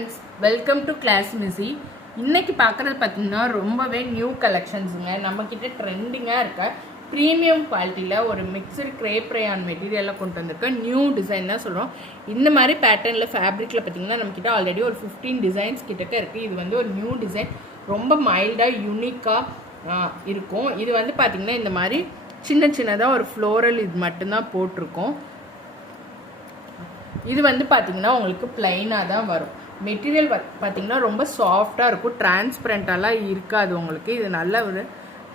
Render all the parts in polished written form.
Friends, welcome to class மிஸி. இன்னைக்கு பார்க்குறது பார்த்தீங்கன்னா ரொம்பவே நியூ கலெக்ஷன்ஸுங்க. நம்மக்கிட்ட ட்ரெண்டிங்காக இருக்க ப்ரீமியம் குவாலிட்டியில் ஒரு மிக்சர் கிரேப் ரயான் மெட்டீரியலில் கொண்டு வந்திருக்க நியூ டிசைன் தான் சொல்கிறோம். இந்த மாதிரி பேட்டர்னில் ஃபேப்ரிக்கில் பார்த்தீங்கன்னா நம்மக்கிட்ட ஆல்ரெடி ஒரு 15 டிசைன்ஸ் கிட்டக்க இருக்குது. இது வந்து ஒரு நியூ டிசைன், ரொம்ப மைல்டாக யூனிக்காக இருக்கும். இது வந்து பார்த்திங்கன்னா இந்த மாதிரி சின்ன சின்னதாக ஒரு ஃப்ளோரல் இது மட்டும்தான் போட்டிருக்கோம். இது வந்து பார்த்திங்கன்னா உங்களுக்கு பிளைனாக தான் வரும். மெட்டீரியல் பார்த்திங்கன்னா ரொம்ப சாஃப்டாக இருக்கும், டிரான்ஸ்பரண்ட்டாலாம் இருக்காது உங்களுக்கு. இது நல்ல ஒரு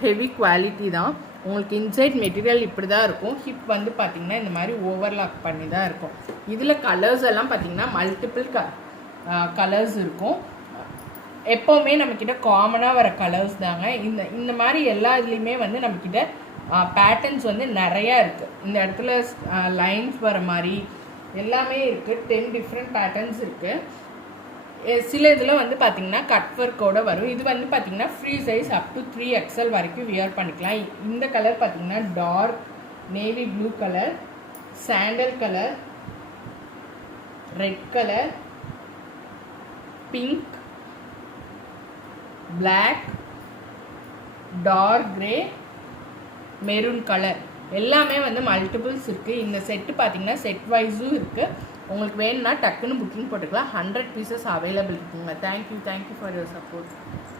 ஹெவி குவாலிட்டி தான். உங்களுக்கு இன்சைட் மெட்டீரியல் இப்படி தான் இருக்கும். ஹிப் வந்து பார்த்திங்கன்னா இந்த மாதிரி ஓவர்லாக் பண்ணி தான் இருக்கும். இதில் கலர்ஸ் எல்லாம் பார்த்திங்கன்னா மல்டிபிள் கலர்ஸ் இருக்கும். எப்போவுமே நம்மக்கிட்ட காமனாக வர கலர்ஸ் தாங்க. இந்த மாதிரி எல்லா இதுலேயுமே வந்து நம்மக்கிட்ட பேட்டர்ன்ஸ் வந்து நிறையா இருக்குது. இந்த இடத்துல லைன்ஸ் வர மாதிரி எல்லாமே இருக்குது. 10 டிஃப்ரெண்ட் பேட்டர்ன்ஸ் இருக்குது. சில இதில் வந்து பார்த்திங்கன்னா கட் ஒர்க்கோடு வரும். இது வந்து பார்த்திங்கன்னா free size up to 3XL வரைக்கும் வியர் பண்ணிக்கலாம். இந்த கலர் பார்த்திங்கன்னா dark navy blue colour, sandal colour, red colour, pink, black, dark grey, maroon colour எல்லாமே வந்து மல்டிபிள்ஸ் இருக்குது. இந்த செட்டு பார்த்திங்கன்னா செட் வைஸும் இருக்குது. உங்களுக்கு வேணும்னா டக்குன்னு புக்கிங் போட்டுக்கலாம். 100 பீசஸ் அவைலபிள் இருக்குங்க. Thank you for your support.